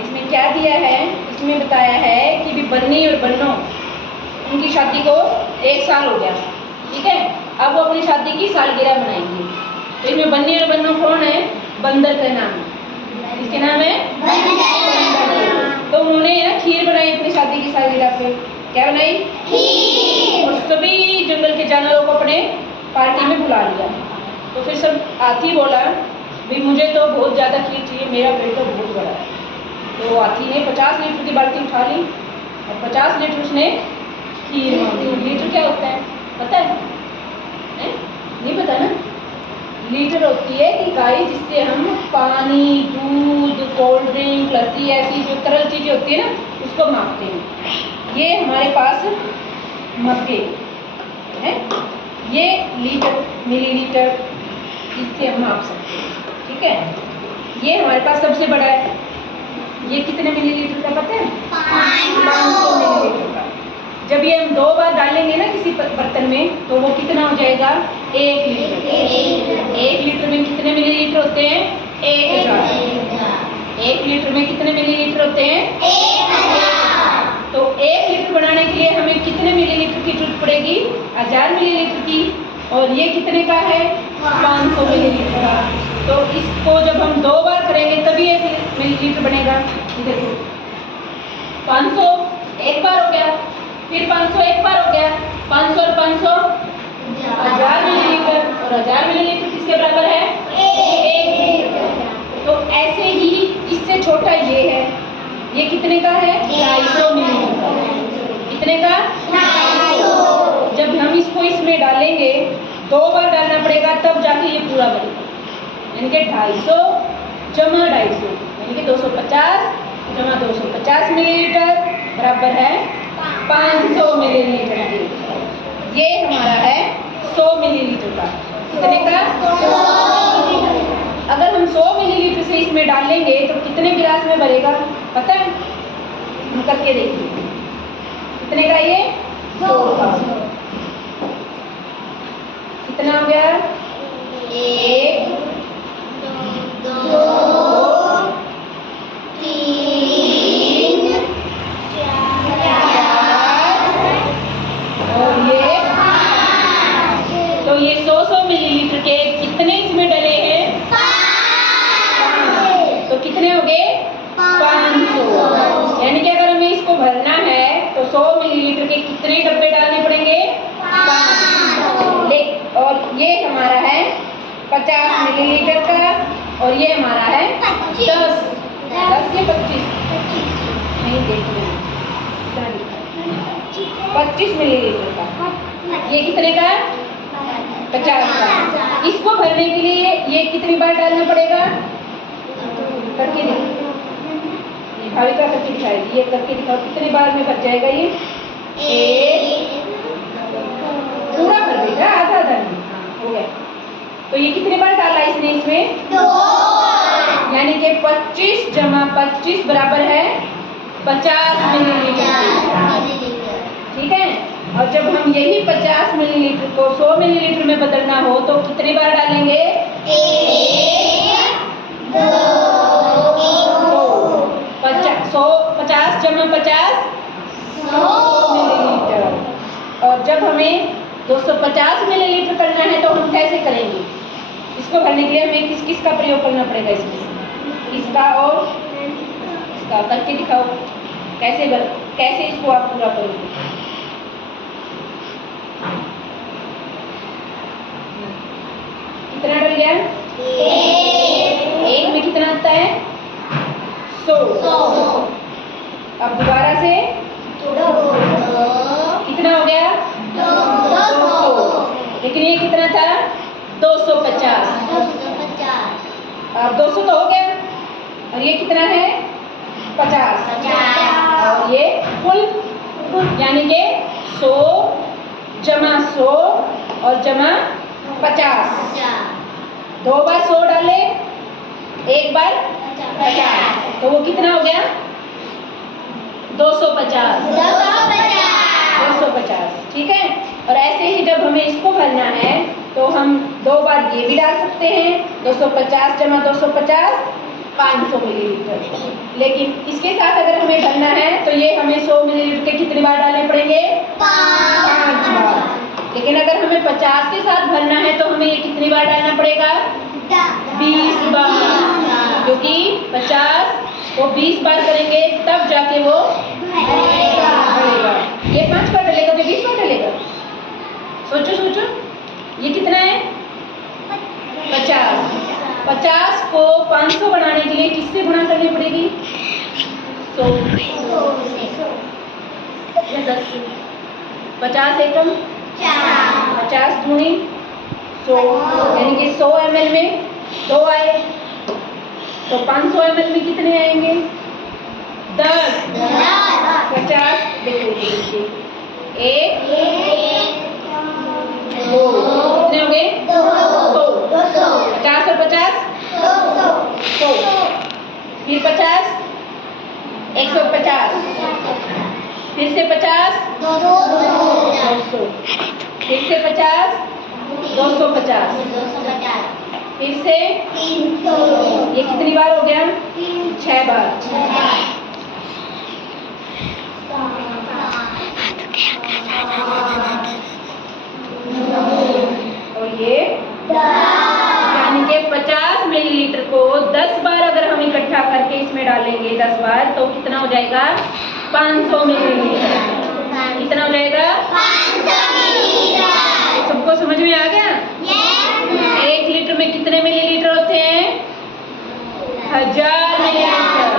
इसमें क्या दिया है, इसमें बताया है कि भी बन्नी और बन्नो उनकी शादी को 1 साल हो गया, ठीक है। अब वो अपनी शादी की सालगिरह मनाएंगे। तो इसमें बन्नी और बन्नो कौन है? बंदर का नाम, इसके नाम है बंदर। तो उन्होंने खीर बनाई अपनी शादी की सालगिरह पे। क्या बनाई? खीर। और सभी जंगल के जानवरों को अपने पार्टी में बुला लिया। तो फिर सब हाथी बोला भाई मुझे तो बहुत ज़्यादा खीर चाहिए, मेरा पेट तो बहुत बड़ा है। तो हाथी ने 50 लीटर की बाल्टी उठा ली और 50 लीटर उसने खीर मांगी। लीटर क्या होता है पता है? नहीं पता ना? लीटर होती है कि गाय जिससे हम पानी, दूध, कोल्ड ड्रिंक, लस्सी ऐसी जो तरल चीज़ें होती है ना उसको मापते हैं। ये हमारे पास मग्गे हैं, ये लीटर, मिलीलीटर, इससे हम माप सकते हैं, ठीक है। ये हमारे पास सबसे बड़ा है। ये कितने मिलीलीटर का पता है? 500 मिलीलीटर का। जब ये हम 2 बार डालेंगे ना किसी बर्तन में तो वो कितना हो जाएगा? 1 लीटर। 1 लीटर में कितने मिलीलीटर होते हैं? 1000। 1 लीटर में कितने मिलीलीटर होते हैं? 1000। तो 1 लीटर बनाने के लिए हमें कितने मिलीलीटर की जरूरत पड़ेगी? 1000 मिलीलीटर की। और ये कितने का है? 500 मिलीलीटर का। तो इसको जब हम 2 बार करेंगे तभी 1 मिलीलीटर बनेगा। देखो 500 एक बार हो गया, फिर 500 एक बार हो गया, 500 और 500 1000 मिलीलीटर। और 1000 मिलीलीटर किसके बराबर है? 1 लीटर। तो ऐसे ही इससे छोटा ये है, ये कितने का है? 250 मिलीलीटर। कितने का? 250। जब हम इसको इसमें डालेंगे 2 बार डालना पड़ेगा तब जाके ये पूरा बनेगा। यानी कि 250 जमा 250 यानी कि 250 जमा 250 मिलीलीटर बराबर है 500 मिलीलीटर। ये हमारा है 100 मिलीलीटर का। कितने का? 100 मिलीलीटर। अगर हम 100 मिलीलीटर से इसमें डालेंगे तो कितने गिलास में भरेगा पता है? हम करके देखिए। कितने का ये? 100 का। कितना हो गया? 1 2 3 4 और ये 5। तो ये 100 मिलीलीटर के कितने इसमें डले हैं? 5। तो कितने हो गए? 500। यानी कि अगर हमें इसको भरना है तो 100 मिलीलीटर के कितने डब्बे डालने पड़ेंगे? 5। और ये हमारा है 50 मिलीलीटर का और ये हमारा है 10 के 25 नहीं देखिए 25 मिलीलीटर का। ये कितने का? 50 का। इसको भरने के लिए ये कितनी बार डालना पड़ेगा? करके देखो, भाविका करके दिखाएगी। ये करके दिखाओ कितनी बार में भर जाएगा ये? 1 पूरा भर देगा, आधा आधा नहीं। हो गया। तो ये कितने बार डाला इसने इसमें? 2। यानी कि 25 जमा 25 बराबर है 50 मिलीलीटर, ठीक है। और जब हम यही 50 मिलीलीटर को 100 मिलीलीटर में बदलना हो तो कितनी बार डालेंगे? 1 2 50 जमा 50 100 मिलीलीटर। और जब हमें 250 मिलीलीटर करना है तो हम कैसे करेंगे? इसको भरने के लिए हमें किस किस का प्रयोग करना पड़ेगा? इसका और इसका। करके दिखाओ कैसे इसको आप पूरा करोगे। कितना डल गया? 1 में कितना आता है? 100। अब दोबारा से कितना हो गया? 200। लेकिन ये कितना था? 250। अब 200 तो हो गया और ये कितना है? 50। और ये फुल यानी कि 100 जमा 100 और जमा 50। 2 बार 100 डाले, 1 बार 50, तो वो कितना हो गया? 250। 250, ठीक है। और ऐसे ही जब हमें इसको भरना है तो हम 2 बार ये भी डाल सकते हैं, 250 जमा 250 500 मिलीलीटर। लेकिन इसके साथ अगर हमें भरना है तो ये हमें 100 मिलीलीटर के कितनी बार डालने पड़ेंगे? 5 बार। लेकिन अगर हमें 50 के साथ भरना है तो हमें ये कितनी बार डालना पड़ेगा? 20 बार। क्योंकि 50 वो 20 बार करेंगे तब जाके वो भरेगा। ये 5 बार डलेगा तो 20 बार डलेगा। सोचो सोचो, ये कितना है? 50। 50 को 500 बनाने के लिए किससे गुणा करनी पड़ेगी? 100 या 10 से। 50 एकम 50 दूनी 100, यानी कि 100 ml में 2 आए तो 500 ml में कितने आएंगे? 10। 50 देखो, 1 2 कितने हो गए? 200। 50 और 50 100। फिर 50 150, फिर से 50 200, फिर से 50 250, फिर से 300। ये कितनी बार हो गया? 6 बार। और ये यानी कि 50 मिलीलीटर को 10 बार अगर हम इकट्ठा करके इसमें डालेंगे 10 बार तो कितना हो जाएगा? 500 मिलीलीटर। कितना हो जाएगा? 500 मिलीलीटर। सबको समझ में आ गया? 1 लीटर में कितने मिलीलीटर होते हैं? 1000 मिलीलीटर।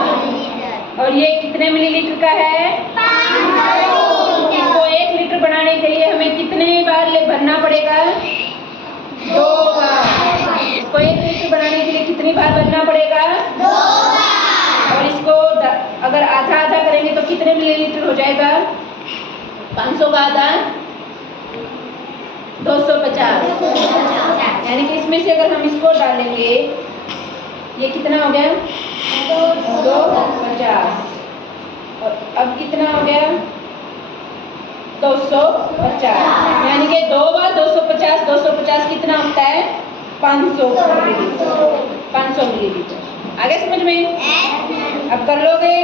और ये कितने मिलीलीटर का है? 500। इसको 1 लीटर बनाने के लिए हमें कितने बार भरना पड़ेगा? 2 बार। इसको 1 लीटर बनाने के लिए कितनी बार भरना पड़ेगा? 2 बार। और इसको अगर आधा आधा करेंगे तो कितने मिलीलीटर हो जाएगा? 500 का आधा 250। यानी कि इसमें से अगर हम इसको डालेंगे ये कितना हो गया? 250। और अब कितना हो गया? 250। यानी कि 2 बार 250, 250 कितना होता है? 500 मिलीलीटर। 500 मिलीलीटर। आगे समझ में? अब कर लोगे?